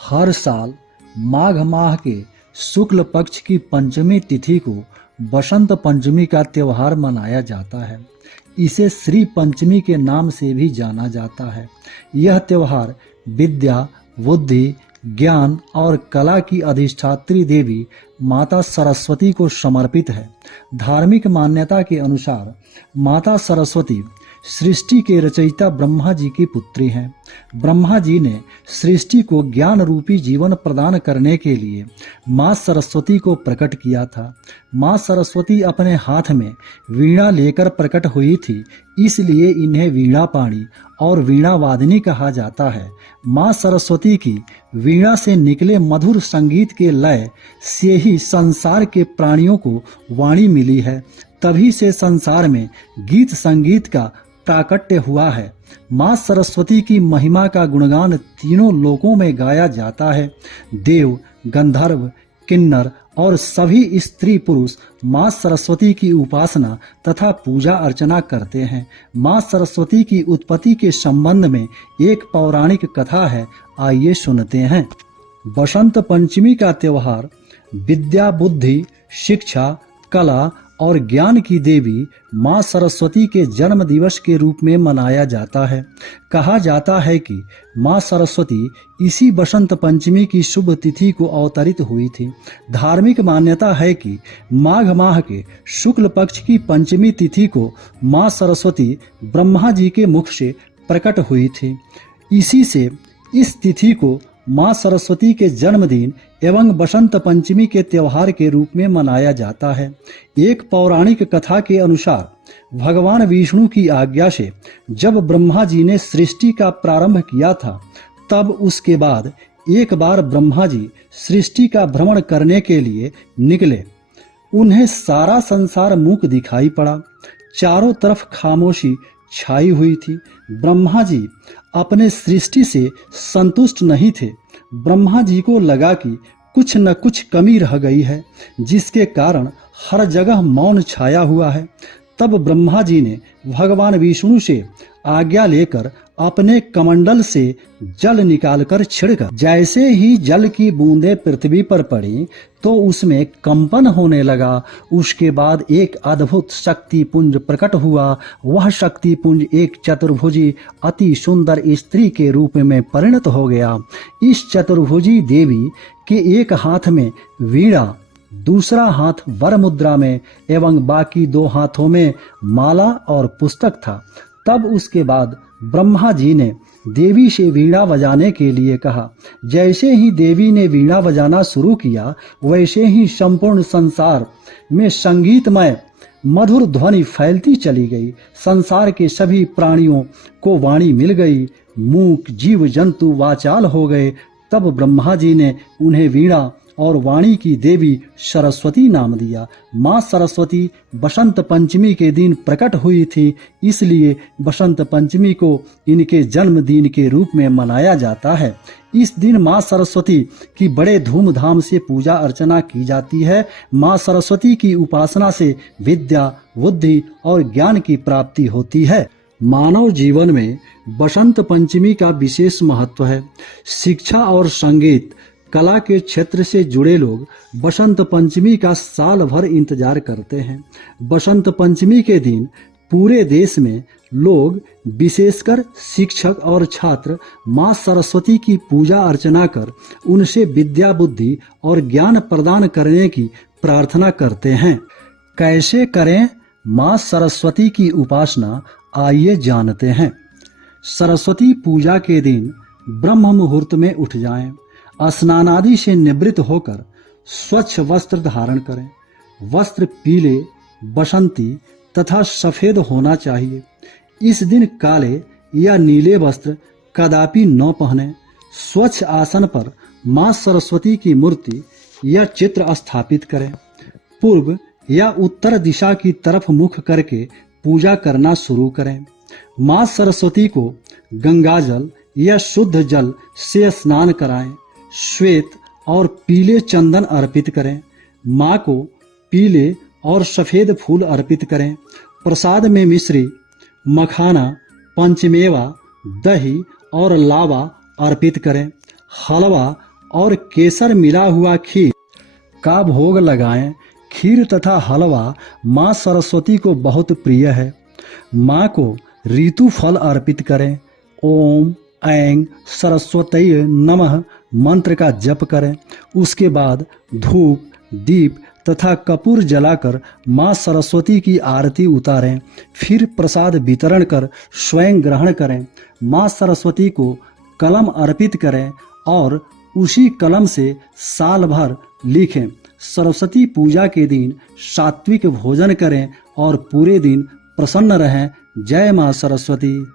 हर साल माघ माह के शुक्ल पक्ष की पंचमी तिथि को बसंत पंचमी का त्योहार मनाया जाता है। इसे श्री पंचमी के नाम से भी जाना जाता है। यह त्योहार विद्या, बुद्धि, ज्ञान और कला की अधिष्ठात्री देवी माता सरस्वती को समर्पित है। धार्मिक मान्यता के अनुसार माता सरस्वती सृष्टि के रचयिता ब्रह्मा जी की पुत्री हैं। ब्रह्मा जी ने सृष्टि को ज्ञान रूपी जीवन प्रदान करने के लिए माँ सरस्वती को प्रकट किया था। माँ सरस्वती अपने हाथ में वीणा लेकर प्रकट हुई थी, इसलिए इन्हें वीणा पाणी और वीणा वादिनी कहा जाता है। माँ सरस्वती की वीणा से निकले मधुर संगीत के लय से ही संसार के प्राणियों को वाणी मिली है। तभी से संसार में गीत संगीत का प्राकट्य हुआ है। माँ सरस्वती की महिमा का गुणगान तीनों लोकों में गाया जाता है। देव, गंधर्व, किन्नर और सभी स्त्री पुरुष माँ सरस्वती की उपासना तथा पूजा अर्चना करते हैं। माँ सरस्वती की उत्पत्ति के संबंध में एक पौराणिक कथा है, आइए सुनते हैं। बसंत पंचमी का त्योहार विद्या, बुद्धि, शिक्षा, कला और ज्ञान की देवी माँ सरस्वती के जन्म दिवस के रूप में मनाया जाता है। कहा जाता है कि माँ सरस्वती इसी बसंत पंचमी की शुभ तिथि को अवतरित हुई थी। धार्मिक मान्यता है कि माघ माह के शुक्ल पक्ष की पंचमी तिथि को माँ सरस्वती ब्रह्मा जी के मुख से प्रकट हुई थी। इसी से इस तिथि को माँ सरस्वती के जन्मदिन एवं बसंत पंचमी के त्योहार के रूप में मनाया जाता है। एक पौराणिक कथा के अनुसार भगवान विष्णु की आज्ञा से जब ब्रह्मा जी ने सृष्टि का प्रारंभ किया था, तब उसके बाद एक बार ब्रह्मा जी सृष्टि का भ्रमण करने के लिए निकले। उन्हें सारा संसार मूक दिखाई पड़ा। चारों तरफ खामोशी छाई हुई थी। ब्रह्मा जी अपने सृष्टि से संतुष्ट नहीं थे। ब्रह्मा जी को लगा कि कुछ न कुछ कमी रह गई है, जिसके कारण हर जगह मौन छाया हुआ है। तब ब्रह्मा जी ने भगवान विष्णु से आज्ञा लेकर अपने कमंडल से जल निकालकर छिड़का। जैसे ही जल की बूंदें पृथ्वी पर पड़ी तो उसमें कंपन होने लगा। उसके बाद एक अद्भुत शक्ति पुंज प्रकट हुआ। वह शक्ति पुंज एक चतुर्भुजी अति सुंदर स्त्री के रूप में परिणत हो गया। इस चतुर्भुजी देवी के एक हाथ में वीणा, दूसरा हाथ वर मुद्रा में एवं बाकी दो हाथों में माला और पुस्तक था। तब उसके बाद ब्रह्मा जी ने देवी से वीणा बजाने के लिए कहा। जैसे ही देवी ने वीणा बजाना शुरू किया, वैसे ही संपूर्ण संसार में संगीतमय मधुर ध्वनि फैलती चली गई। संसार के सभी प्राणियों को वाणी मिल गई। मूक जीव जंतु वाचाल हो गए। तब ब्रह्मा जी ने उन्हें वीणा और वाणी की देवी सरस्वती नाम दिया। माँ सरस्वती बसंत पंचमी के दिन प्रकट हुई थी, इसलिए बसंत पंचमी को इनके जन्मदिन के रूप में मनाया जाता है। इस दिन माँ सरस्वती की बड़े धूमधाम से पूजा अर्चना की जाती है। माँ सरस्वती की उपासना से विद्या, बुद्धि और ज्ञान की प्राप्ति होती है। मानव जीवन में बसंत पंचमी का विशेष महत्व है। शिक्षा और संगीत, कला के क्षेत्र से जुड़े लोग बसंत पंचमी का साल भर इंतजार करते हैं। बसंत पंचमी के दिन पूरे देश में लोग, विशेषकर शिक्षक और छात्र, माँ सरस्वती की पूजा अर्चना कर उनसे विद्या, बुद्धि और ज्ञान प्रदान करने की प्रार्थना करते हैं। कैसे करें माँ सरस्वती की उपासना, आइए जानते हैं। सरस्वती पूजा के दिन ब्रह्म मुहूर्त में उठ जाएं। स्नान आदि से निवृत्त होकर स्वच्छ वस्त्र धारण करें। वस्त्र पीले, बसंती तथा सफेद होना चाहिए। इस दिन काले या नीले वस्त्र कदापि न पहने। स्वच्छ आसन पर माँ सरस्वती की मूर्ति या चित्र स्थापित करें। पूर्व या उत्तर दिशा की तरफ मुख करके पूजा करना शुरू करें। माँ सरस्वती को गंगाजल या शुद्ध जल से स्नान कराएं। श्वेत और पीले चंदन अर्पित करें। माँ को पीले और सफेद फूल अर्पित करें। प्रसाद में मिश्री, मखाना, पंचमेवा, दही और लावा अर्पित करें। हलवा और केसर मिला हुआ खीर का भोग लगाएं। खीर तथा हलवा माँ सरस्वती को बहुत प्रिय है। माँ को ऋतु फल अर्पित करें। ओम ऐं सरस्वतये नमः मंत्र का जप करें। उसके बाद धूप, दीप तथा कपूर जलाकर माँ सरस्वती की आरती उतारें। फिर प्रसाद वितरण कर स्वयं ग्रहण करें। माँ सरस्वती को कलम अर्पित करें और उसी कलम से साल भर लिखें। सरस्वती पूजा के दिन सात्विक भोजन करें और पूरे दिन प्रसन्न रहें। जय माँ सरस्वती।